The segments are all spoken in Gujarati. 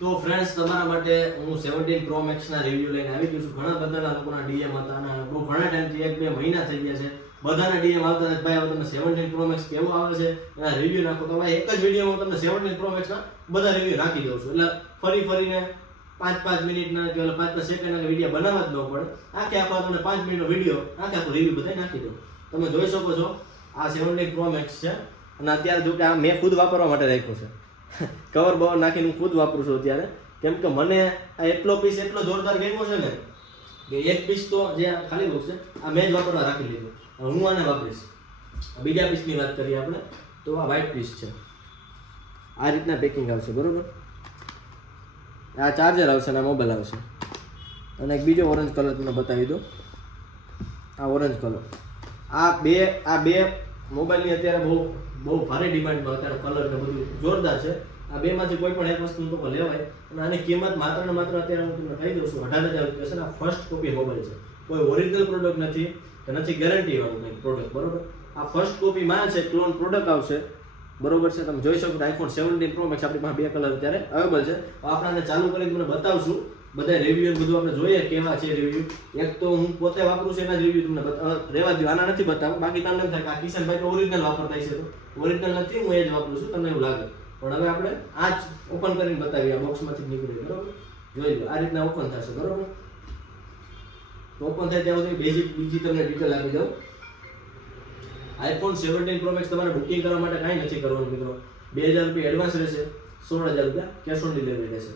તો ફ્રેન્ડ્સ તમારા માટે હું 17 Pro Max ના રિવ્યુ લઈને આવી ગયો છું. ઘણા બધાના લોકોના DM હતા અને બહુ ઘણા ટાઈમથી 1-2 મહિના થઈ ગયા છે. બધાના DM આવતા હતા ભાઈ હવે તમે 17 Pro Max કેવું આવે છે એના રિવ્યુ નાખો. તો ભાઈ એક જ વિડીયોમાં તમને 17 Pro Max ના બધા રિવ્યુ નાખી દઉં છું. એટલે ફરીને 5-5 મિનિટના કે 5-5 સેકન્ડના વિડીયો બનાવવા જ ન પડે. આખો તમને 5 મિનિટનો વિડીયો આખો રિવ્યુ બધા નાખી દઉં. તમે જોઈ શકો છો આ 17 Pro Max છે અને અત્યારે જો કે આ મેં ખુદ વાપરવા માટે રાખ્યો છે. કવર બવર નાખીને હું ખુદ વાપરું છું અત્યારે, કેમ કે મને આ એટલો પીસ એટલો જોરદાર ગમ્યો છે ને કે એક પીસ તો જે ખાલી બોક્સ છે આ મેં જ વાપરવા રાખી લીધું. હું આને વાપરીશ. બીજા પીસની વાત કરીએ આપણે તો આ વ્હાઇટ પીસ છે. આ રીતના પેકિંગ આવશે બરોબર. આ ચાર્જર આવશે અને આ મોબાઈલ આવશે અને એક બીજો ઓરેન્જ કલર તમને બતાવી દો. આ ઓરેન્જ કલર આ બે મોબાઈલની અત્યારે બહુ ભારે ડિમાન્ડમાં અત્યારે કલર ને બધું જોરદાર છે. આ બેમાંથી કોઈ પણ એક વસ્તુ તો લેવાય અને આની કિંમત માત્ર ને માત્ર અત્યારે હું તમને કહી દઉં છું 18,000 રૂપિયા છે. આ ફર્સ્ટ કોપી મોબાઈલ છે, કોઈ ઓરિજિનલ પ્રોડક્ટ નથી કે નથી ગેરંટી વાળું કંઈ પ્રોડક્ટ બરોબર. આ ફર્સ્ટ કોપી માં છે, ક્લોન પ્રોડક્ટ આવશે બરોબર છે. તમે જોઈ શકો iPhone 17 Pro Max આપણી પાસે બે કલર અત્યારે અવેલેબલ છે. આપણે ચાલુ કરીને તમને બતાવશું બધા રિવ્યુ બધું આપણે જોઈએ કેવા છે રિવ્યુ. એક તો હું પોતે વાપરું છું એના જ રિવ્યુ તમને રહેવા દો, આના નથી બતાવું. બાકી તમને એમ થાય કે આ કિશનભાઈ તો ઓરિજિનલ વાપરતા છે, તો ઓરિજિનલ નથી, હું એ જ વાપરું છું, તમને એવું લાગે. પણ હવે આપણે આ જ ઓપન કરીને બતાવીએ. આ બોક્સમાંથી નીકળી બરોબર. જોઈ લો આ રીતના ઓપન થશે બરોબર. તો ઓપન થાય ત્યાં સુધી બીજી તમને ડિટેલ આપી દઉં. iPhone 17 Pro Max તમારે બુકિંગ કરવા માટે કાંઈ નથી કરવાનું મિત્રો. 2,000 રૂપિયા એડવાન્સ રહેશે, 16,000 રૂપિયા કેશ ઓન ડિલિવરી રહેશે.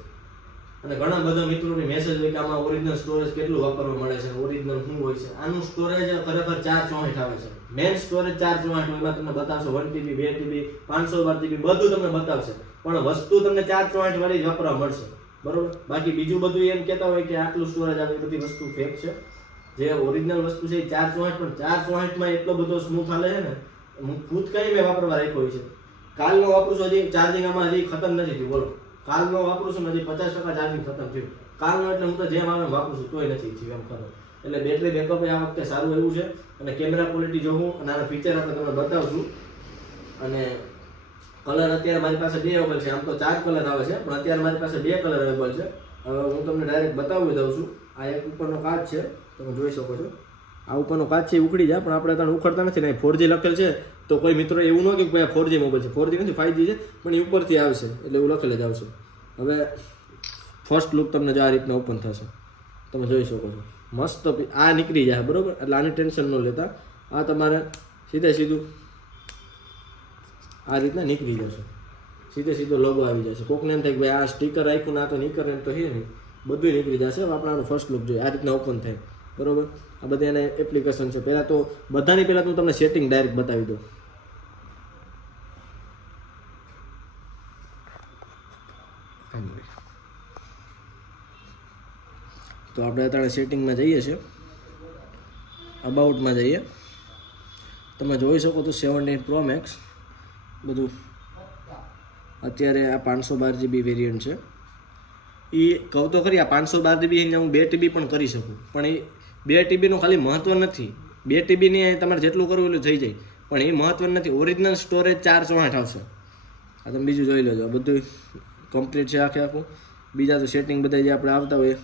અને ઘણા બધા મિત્રોની મેસેજ હોય કે આમાં ઓરિજિનલ સ્ટોરેજ કેટલું વાપરવા મળે છે, ઓરિજિનલ શું હોય છે. આનું સ્ટોરેજ ખરેખર 464 આવે છે. મેઇન સ્ટોરેજ 464 એમાં તમને બતાવશે 1TB 2TB 512GB બધું તમને બતાવશે. પણ વસ્તુ તમને 464 વાળી જ વાપરવા મળશે બરોબર. બાકી બીજું બધું એમ કહેતા હોય કે આટલું સ્ટોરેજ આવે, એ બધી વસ્તુ ફેક છે. જે ઓરિજિનલ વસ્તુ છે એ 464, પણ 464 માં એટલો બધો સ્મૂથ હાલે છે ને, હું ખુદ કઈ મેં વાપરવા રાખ્યો છે. કાલનો વાપરું છું, હજી ચાર્જિંગ આમાં હજી ખતમ નથી થયું બોલો. કાલનો વાપરું છું હજી 50% ચાર્જિંગ ખતમ થયું. કાલનો એટલે હું તો જેમ આવે વાપરું છું તોય નથી થયું એમ ખરો. એટલે બેટરી બેકઅપ આ વખતે સારું એવું છે. અને કેમેરા ક્વોલિટી જોવું અને આના ફીચર આપણે તમને બતાવશું. અને કલર અત્યારે મારી પાસે 2 અવેલેબલ છે. આમ તો 4 કલર આવે છે, પણ અત્યારે મારી પાસે 2 કલર અવેલેબલ છે. હવે હું તમને ડાયરેક્ટ બતાવી દઉં છું. આ એક ઉપરનો કાચ છે, તમે જોઈ શકો છો. આ ઉપરનો કાચ છે ઉખડી જાય, પણ આપણે ત્યાં ઉખડતા નથી ને. 4G લખેલ છે તો કોઈ મિત્રો એવું ન કે ભાઈ 4G મોબાઈલ છે. 4G નથી, 5G છે, પણ એ ઉપરથી આવશે એટલે એવું લખેલ જ આવશે. હવે ફર્સ્ટ લુક તમને જો આ રીતના ઓપન થશે, તમે જોઈ શકો છો. મસ્ત આ નીકળી જાય બરોબર. એટલે આની ટેન્શન ન લેતા. આ તમારે સીધું આ રીતના નીકળી જશે. સીધો લોગો આવી જશે. કોકને એમ થાય કે ભાઈ આ સ્ટીકર રાખ્યું ના તો નીકળે એમ તો છે નહીં, બધું નીકળી જશે. હવે આપણે આનું ફર્સ્ટ લુક જોઈએ આ રીતના ઓપન થાય બરોબર. આ બધા એને એપ્લિકેશન છે. પહેલાં તો બધાની પહેલાં હું તમને સેટિંગ ડાયરેક્ટ બતાવી દઉં. તો આપણે અત્યારે સેટિંગમાં જઈએ છીએ, અબાઉટમાં જઈએ. તમે જોઈ શકો તો 17 Pro Max બધું અત્યારે આ 512GB વેરિયન્ટ છે. એ કહું તો ખરી આ 512GB એને હું 2TB પણ કરી શકું, પણ એ 2TBનું ખાલી મહત્ત્વ નથી. 2TBની તમારે જેટલું કરવું એટલું થઈ જાય, પણ એ મહત્ત્વ નથી. ઓરિજિનલ સ્ટોરેજ 464 આવશે. આ તમે બીજું જોઈ લેજો, બધું કમ્પ્લીટ છે આખું. બીજા તો સેટિંગ બધા જે આપણે આવતા હોય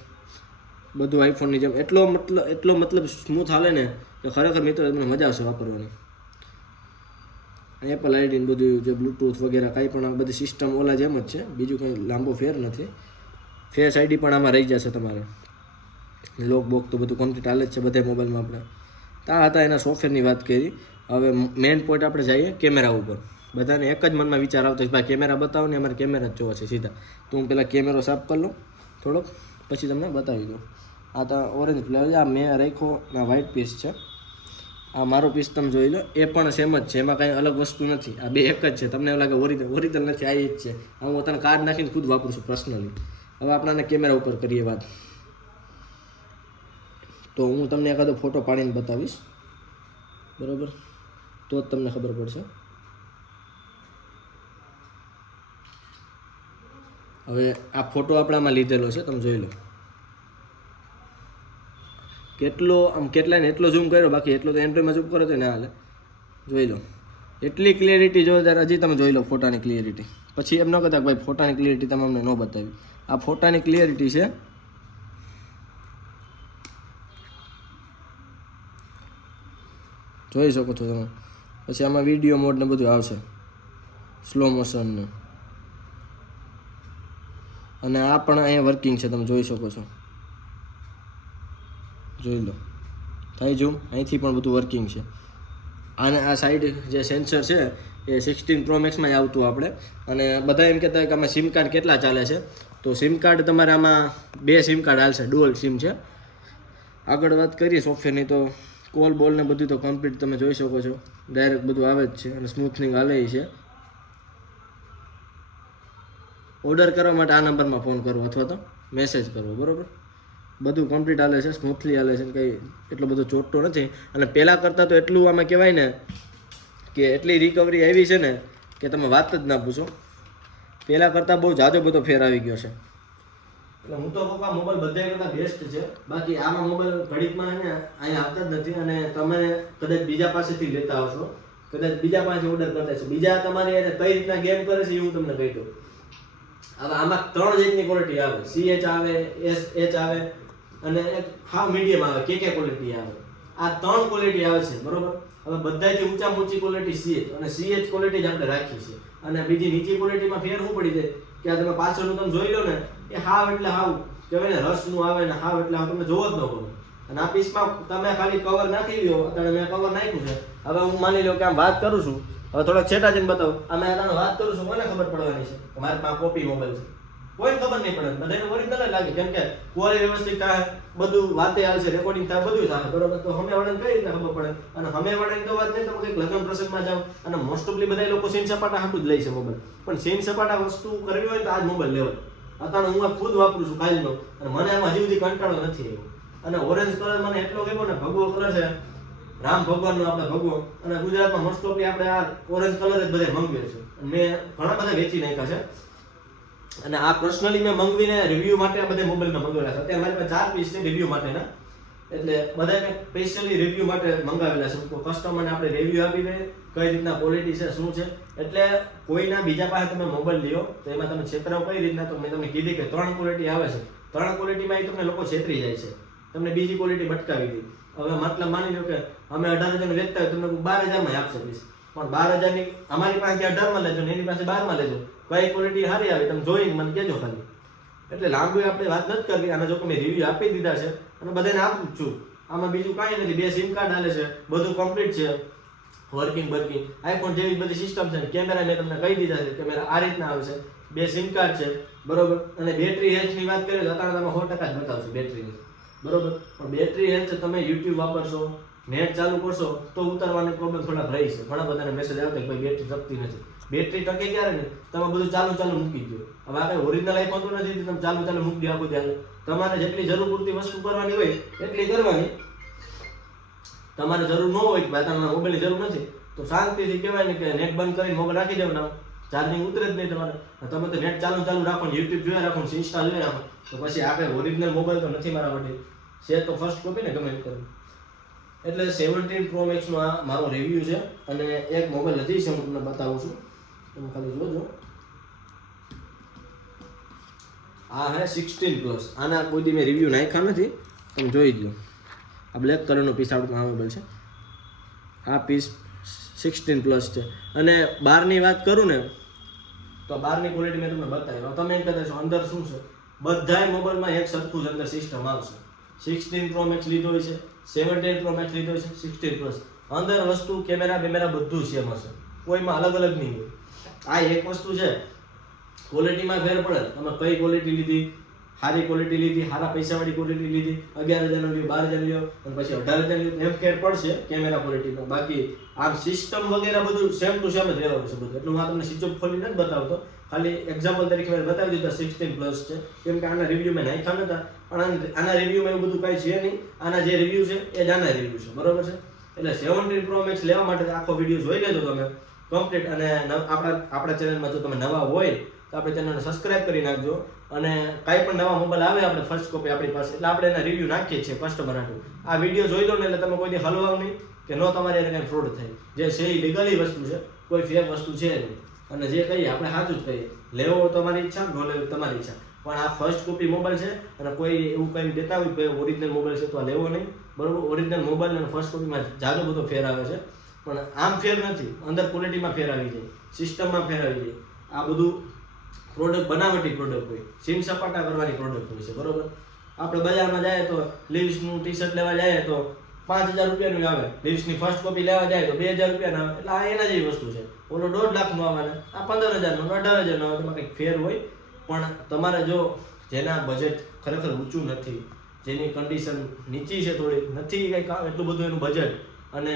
બધું આઈફોનની જેમ એટલો મતલબ સ્મૂથ હાલે ને કે ખરેખર મિત્રો તમને મજા આવશે વાપરવાની. એપલ આઈડી બધું જે બ્લૂટૂથ વગેરે કાંઈ પણ બધી સિસ્ટમ ઓલા જેમ જ છે, બીજું કંઈ લાંબો ફેર નથી. ફેસ આઈડી પણ આમાં રહી જશે તમારે. લોક બોક તો બધું કમ્પ્લીટ હાલે જ છે બધા મોબાઈલમાં. આપણે ત્યાં હતા એના સોફ્ટવેરની વાત કરી. હવે મેઇન પોઈન્ટ આપણે જઈએ કેમેરા ઉપર. બધાને એક જ મનમાં વિચાર આવતો છે ભાઈ કેમેરા બતાવો ને, અમારે કેમેરા જ જોવા છે સીધા. તો હું પહેલાં કેમેરો સાફ કરી લઉં થોડોક, પછી તમને બતાવી દઉં. આ તો ઓરેન્જ કલર આ મેં રાખ્યો, આ વ્હાઇટ પીસ છે. આ મારો પીસ તમે જોઈ લો, એ પણ સેમ જ છે, એમાં કાંઈ અલગ વસ્તુ નથી. આ બે એક જ છે. તમને એવું લાગે ઓરિજિનલ નથી, આ એ જ છે. હું તને કાર્ડ નાખીને ખુદ વાપરું છું પર્સનલી. હવે આપણે કેમેરા ઉપર કરીએ વાત. તો હું તમને એકાદો ફોટો પાડીને બતાવીશ બરાબર, તો જ તમને ખબર પડશે. હવે આ ફોટો આપણે આમાં લીધેલો છે, તમે જોઈ લો. કેટલાને એટલો ઝૂમ કર્યો, બાકી એટલો તો એન્ડ્રોઈડમાં ઝૂમ કરો તો ના હાલે. જોઈ લો એટલી ક્લિયરિટી જોરદાર. હજી તમે જોઈ લો ફોટાની ક્લિયરિટી. પછી એમ ન કહેતા કે ભાઈ ફોટાની ક્લિયરિટી તમે અમને ન બતાવી. આ ફોટાની ક્લિયરિટી છે. જોઈ શકો છો તમે. પછી આમાં વિડીયો મોડ ને બધું આવશે, સ્લો મોશન ને. અને આ પણ અહીંયા વર્કિંગ છે, તમે જોઈ શકો છો. જોઈ લો, થાય ઝૂમ. અહીંથી પણ બધું વર્કિંગ છે. અને આ સાઈડ જે સેન્સર છે એ 16 Pro Maxમાં જ આવતું આપણે. અને બધા એમ કહેતા હોય કે આમાં સિમ કાર્ડ કેટલા ચાલે છે, તો સિમ કાર્ડ તમારે આમાં 2 સિમ કાર્ડ હાલશે, ડુઅલ સિમ છે. આગળ વાત કરીએ સોફ્ટવેરની, તો કોલ બોલ ને બધું તો કમ્પ્લીટ તમે જોઈ શકો છો, ડાયરેક્ટ બધું આવે જ છે. અને સ્મૂથનિંગ હાલે છે. ઓર્ડર કરવા માટે આ નંબરમાં ફોન કરવો અથવા તો મેસેજ કરવો, બરાબર. બધું કમ્પ્લીટ હાલે છે, સ્મૂથલી હાલે છે, કંઈ એટલો બધો ચોટતો નથી. અને પહેલાં કરતાં તો એટલું આમાં કહેવાય ને કે એટલી રિકવરી આવી છે ને કે તમે વાત જ ના પૂછો. પહેલાં કરતાં બહુ જાજો બધો ફેર આવી ગયો છે. એટલે હું તો કહું આ મોબાઈલ બધા કરતાં બેસ્ટ છે. બાકી આમાં મોબાઈલ ઘડીકમાં ને અહીંયા આવતા જ નથી. અને તમે કદાચ બીજા પાસેથી લેતા આવશો, કદાચ બીજા પાસેથી ઓર્ડર કરતા છો, બીજા તમારે કઈ રીતના ગેમ કરે છે એ હું તમને કહી દઉં. હવે આમાં 3 જાતની ક્વોલિટી આવે, CH આવે, SH આવે અને એક હાવ મીડિયમ આવે, KK ક્વોલિટી આવે. આ 3 ક્વોલિટી આવે છે, બરોબર. હવે બધાથી ઊંચામાં ઊંચી ક્વોલિટી CH, અને CH ક્વોલિટી જ આપણે રાખી છે. અને બીજી નીચી ક્વોલિટીમાં ફેર શું પડી જાય કે આ તમે પાછળનું તમે જોઈ લો ને, એ હાવ એટલે હાવ કહેવાય ને રસનું આવે ને, હાવ એટલે હાવ તમે જોવો જ ન ગમે. અને આ પીસમાં તમે ખાલી કવર નાખી લ્યો, અત્યારે મેં કવર નાખ્યું છે. હવે હું માની લો કે આમ વાત કરું છું, હવે થોડાક છેટા જઈને બતાવો, અમે આને વાત કરું છું, કોને ખબર પડવાની છે કે મારી પાસે કોપી મોબાઈલ છે? કોઈને ખબર નહીં પડે, બધાને ઓરિજિનલ જ લાગે. કેમ કે ક્વોલિટી વ્યવસ્થિત થાય, બધું વાતે આવશે, રેકોર્ડિંગ થાય, બધું થાય, બરોબર. તો હમે વળાને કઈ રીતે ખબર પડે? અને હમે વળાને તો વાત નહીં, તમે કંઈક લગ્ન પ્રસંગમાં જાઓ, અને મોસ્ટ ઓફલી બધા લોકો સીન સપાટા હાટું જ લે છે મોબાઈલ. પણ સીન સપાટા વસ્તુ કરવી હોય તો આ જ મોબાઈલ લેવાય. અત્યારે હું આ ખુદ વાપરું છું કાલનો, અને મને આમાં હજી સુધી કંટાળો નથી આવ્યો. અને ઓરેન્જ કલર મને એટલો ગમ્યો ને, ભગવો કલર છે, રામ ભગવાનનો આપણે ભગવો. અને ગુજરાતમાં મોસ્ટ ઓફલી આપણે આ ઓરેન્જ કલર જ બધા મંગવે છે. મેં ઘણા બધા વેચી નાખ્યા છે. અને આ પર્સનલી મેં મંગવીને રિવ્યૂ માટે આ બધા મોબાઈલમાં મંગાવેલા છે. અત્યારે મારી પાસે 4 પીસ છે રિવ્યૂ માટેના, એટલે બધાને સ્પેશિયલી રિવ્યૂ માટે મંગાવેલા છે. તો કસ્ટમરને આપણે રિવ્યૂ આપી દઈએ કઈ રીતના ક્વોલિટી છે, શું છે. એટલે કોઈના બીજા પાસે તમે મોબાઈલ લ્યો તો એમાં તમે છેતરાવ કઈ રીતના, તો મેં તમને કીધી કે 3 ક્વોલિટી આવે છે. 3 ક્વોલિટીમાં તમને લોકો છેતરી જાય છે, તમને બીજી ક્વોલિટી ભટકાવી દી. હવે મતલબ માની લો કે અમે 18,000 વેચતા હોય, તમને 12,000 આપશે પીસ. પણ 12,000ની અમારી પાસે 18માં લેજો ને એની પાસે 12માં લેજો, કઈ ક્વોલિટી સારી આવે તમે જોઈને મને કહેજો ખાલી. એટલે લાંબી આપણે વાત નથી કરવી. આના જો કે મેં રિવ્યૂ આપી દીધા છે અને બધાને આપું જ છું. આમાં બીજું કાંઈ નથી, 2 સિમ કાર્ડ હાલે છે, બધું કમ્પ્લીટ છે, વર્કિંગ. આઈફોન જેવી બધી સિસ્ટમ છે. કેમેરા મેં તમને કહી દીધા છે, કેમેરા આ રીતના આવશે, 2 સિમ કાર્ડ છે, બરોબર. અને બેટરી હેલ્થની વાત કરીએ તો અત્યારે તમે 100% જ બતાવશે બેટરી હેલ્થ, બરોબર. પણ બેટરી હેલ્થ તમે યુટ્યુબ વાપરશો, નેટ ચાલુ કરશો તો ઉતારવાની પ્રોબ્લેમ થોડાક રહી છે. ઘણા બધાને મેસેજ આવતા કે ભાઈ બેટરી ટકતી નથી. બેટરી ટકે ક્યારે ને તમે બધું ચાલુ મૂકી દો. હવે આ કઈ ઓરિજિનલ આઈફોન તો નથી તમે ચાલુ મૂકી દો આખું ધ્યાન. તમારે જેટલી જરૂર પૂરતી વસ્તુ કરવાની હોય એટલી કરવાની. તમારે જરૂર ન હોય કે ભાઈ તમારા મોબાઈલની જરૂર નથી તો શાંતિથી કહેવાય ને કે નેટ બંધ કરીને મોબાઈલ રાખી દેવાના, ચાર્જિંગ ઉતરે જ નહીં તમારે. તમે તો નેટ ચાલુ રાખો ને, યુટ્યુબ જોયા રાખો ને, ઇન્સ્ટા જોઈ રાખો, તો પછી આ કઈ ઓરિજિનલ મોબાઈલ તો નથી મારા માટે. છે તો ફર્સ્ટ કોપી ને ગમે કરવું. એટલે 17 Pro Max નો આ મારો રિવ્યૂ છે. અને એક મોબાઈલ હજી છે, હું તમને બતાવું છું, તમે ખાલી જોજો. આ હે 16 પ્લસ. આના કોઈ દી મેં રિવ્યૂ નાખ્યા નથી, તમે જોઈ જ લો. આ બ્લેક કલરનો પીસ આપણો મોબાઈલ છે. આ પીસ 16 પ્લસ છે. અને બહારની વાત કરું ને તો બહારની ક્વોલિટી મેં તમને બતાવી. તમે એમ કહેતા છો અંદર શું છે, બધાય મોબાઈલમાં એક સરખું જ અંદર સિસ્ટમ આવશે. 16 Pro Max લીધો હોય છે, 17 Pro Max લીધો હોય છે, 16 પ્લસ. અંદર વસ્તુ કેમેરા બેમેરા બધું સેમ હશે, કોઈમાં અલગ અલગ નહીં હોય. આ એક વસ્તુ છે, ક્વોલિટીમાં ફેર પડે. તમે કઈ ક્વોલિટી લીધી, સારી ક્વોલિટી લીધી, સારા પૈસાવાળી ક્વોલિટી લીધી, 11,000 લ્યો, 12,000 લ્યો અને પછી 18,000 લ્યો, એમ ફેર પડશે કેમેરા ક્વોલિટીમાં. બાકી આમ સિસ્ટમ વગેરે બધું સેમ ટુ સેમ જ રહેવાનું છે બધું. એટલે હું આ તમને સ્વિચ ઓફ ખોલી નથી બતાવતો, ખાલી એક્ઝામ્પલ તરીકે મેં બતાવી દીધા 16 પ્લસ છે. કેમ કે આના રિવ્યૂ મેં નાખ્યા નતા, પણ આના રિવ્યૂમાં એવું બધું કાંઈ છે નહીં. આના જે રિવ્યૂ છે એ જ આના રિવ્યૂ છે, બરોબર છે. એટલે 17 Pro Max લેવા માટે આખો વિડીયો જોઈ લેજો તમે કમ્પ્લીટ. અને આપણા ચેનલમાં જો તમે નવા હોય તો આપણે ચેનલને સબસ્ક્રાઇબ કરી નાખજો. અને કાંઈ પણ નવા મોબાઈલ આવે આપણે ફર્સ્ટ કોપી આપણી પાસે, એટલે આપણે એના રિવ્યૂ નાખીએ છીએ કસ્ટમર હાટું. આ વિડીયો જોઈ લો ને એટલે તમે કોઈ દી હલવાઓ નહીં કે ન તમારે એને કંઈ ફ્રોડ થાય. જે છે એ લીગલી વસ્તુ છે, કોઈ ફેક વસ્તુ છે નહીં. અને જે કહીએ આપણે સાચું જ કહીએ. લેવો હોય તમારી ઈચ્છા, ન લેવો તમારી ઈચ્છા, પણ આ ફર્સ્ટ કોપી મોબાઈલ છે અને કોઈ એવું કંઈ દેતા હોય કે ઓરિજિનલ મોબાઈલ છે તો આ લેવો નહીં, બરોબર. ઓરિજિનલ મોબાઈલ અને ફર્સ્ટ કોપીમાં જાજો બધો ફેર આવે છે, પણ આમ ફેર નથી. અંદર ક્વોલિટીમાં ફેર આવી જાય, સિસ્ટમમાં ફેર આવી જાય. આ બધું પ્રોડક્ટ બનાવટી પ્રોડક્ટ હોય, સીમ સપાટા કરવાની પ્રોડક્ટ હોય છે, બરોબર. આપણે બજારમાં જાય તો લીવ્સનું ટી શર્ટ લેવા જાય તો 5,000 રૂપિયાનું આવે, લીવ્સની ફર્સ્ટ કોપી લેવા જાય તો 2,000 રૂપિયાનું આવે. એટલે આ એના જેવી વસ્તુ છે. ઓલો 1.5 લાખનું આવે ને આ 15,000નું 18,000નું આવે, તેમાં કંઈક ફેર હોય. પણ તમારે જો જેના બજેટ ખરેખર ઊંચું નથી, જેની કન્ડિશન નીચી છે, થોડી નથી કંઈક એટલું બધું એનું બજેટ, અને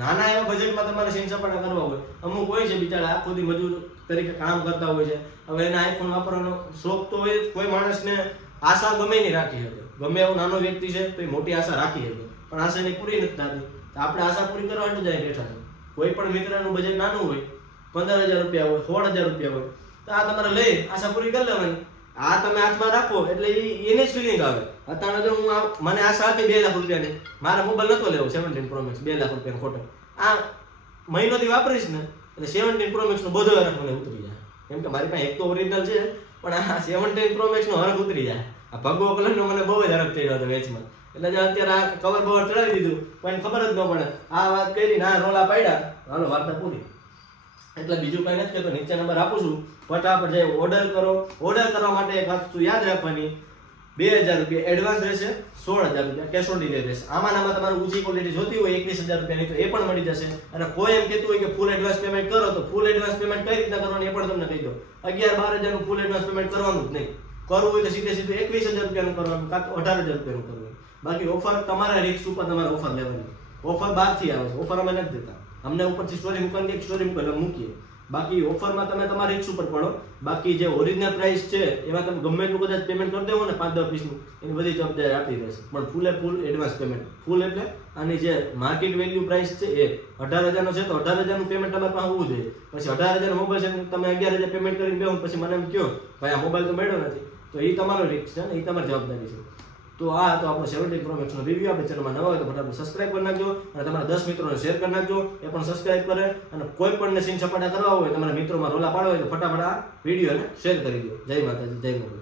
નાના એવા બજેટમાં તમારે સીન સપાટા કરવા હોય, અમુક હોય છે બિચારા આખો દી મજૂર તરીકે કામ કરતા હોય છે. હવે એને આઈફોન વાપરવાનો શોખ તો હોય, કોઈ માણસને આશા ગમે નહીં રાખી શકે, ગમે એવો નાનો વ્યક્તિ છે તો એ મોટી આશા રાખી શકે, પણ આશા એની પૂરી નથી થતી. આપણે આશા પૂરી કરવા એટલું જાય બેઠા છે. કોઈ પણ મિત્રનું બજેટ નાનું હોય, 15,000 રૂપિયા હોય, 16,000 રૂપિયા હોય, તો આ તમારે લઈ આશા પૂરી કરી લેવાની. આ તમે હાથમાં રાખો એટલે એની જ ફિલિંગ આવે. અત્યારે જો હું મને આશા હતી 2 લાખ રૂપિયાની, મારા મોબાઈલ નતો લેવો 17 Pro Max 2 લાખ રૂપિયાનો ખોટો. આ મહિનોથી વાપરીશ ને એટલે 17 Pro Max નો બધો હરખ મને ઉતરી જાય, કેમ કે મારી પાસે એક તો ઓરિજિનલ છે, પણ આ 17 Pro Max નો હરખ ઉતરી જાય. આ ભગવો કલરનો મને બહુ જ હરખ થઈ રહ્યો હતો વેચમાં, એટલે જે અત્યારે આ કવર બવર ચડાવી દીધું, કોઈને ખબર જ ન પડે. આ વાત કરી ને આ રોલા પાડ્યા, હાલો વાર્તા પૂરી. એટલે બીજું કંઈ નથી કહેતો, નીચે નંબર આપું છું, ફટાફટ જાય ઓર્ડર કરો. ઓર્ડર કરવા માટે એક વસ્તુ યાદ રાખવાની, 2,000 રૂપિયા એડવાન્સ રહેશે, 16,000 રૂપિયા કેશ ઓન ડિલિવરી રહેશે. આમાં તમારે ઊંચી ક્વોલિટી જોતી હોય 21,000 રૂપિયાની તો એ પણ મળી જશે. અને કોઈ એમ કહેતું હોય કે ફૂલ એડવાન્સ પેમેન્ટ કરો, તો ફૂલ એડવાન્સ પેમેન્ટ કઈ રીતના કરવાનું એ પણ તમને કહી દો. 11-12 હજારનું ફૂલ એડવાન્સ પેમેન્ટ કરવાનું જ નહીં. કરવું હોય તો સીધે 21,000 રૂપિયાનું કરવાનું, કાં તો 18,000 રૂપિયાનું કરવાનું. બાકી ઓફર તમારા રિસ્ક ઉપર તમારે ઓફર લેવાની. ઓફર બહારથી આવે છે, ઓફર અમે નથી દેતા. અમને ઉપરથી સ્ટોરી મૂકવાની કે સ્ટોરી મૂકીએ, બાકી ઓફરમાં તમે તમારા રિસ્ક ઉપર પડો. બાકી જે ઓરિજિનલ પ્રાઇસ છે એમાં તમે ગમે એટલું કદાચ પેમેન્ટ કરી દેવો ને 5-10 પીસનું, એની બધી જવાબદારી આપી રહેશે. પણ ફૂલ એડવાન્સ પેમેન્ટ. ફૂલ એટલે આની જે માર્કેટ વેલ્યુ પ્રાઇસ છે એ 18,000નો છે, તો 18,000નું પેમેન્ટ તમારે પાસે હોવું જોઈએ. પછી 18,000 મોબાઈલ છે તમે 11,000 પેમેન્ટ કરીને બેહો, પછી મને એમ કહો ભાઈ આ મોબાઈલ તો મળ્યો નથી, તો એ તમારો રિસ્ક છે ને, એ તમારી જવાબદારી છે. તો આ હતો આપણો 17 Pro Max નો રિવ્યુ. આપણે ચેનલમાં નવા હોય તો ફટાફટ સબસ્ક્રાઇબ કરી નાખજો, અને તમારા 10 મિત્રોને શેર કરી નાખજો, એ પણ સબસ્ક્રાઇબ કરે. અને કોઈ પણ સીન સપાટા કરવા હોય, તમારા મિત્રોમાં રોલા પાડવા હોય તો ફટાફટ આ વિડીયોને શેર કરી દો. જય માતાજી, જય મોગલ.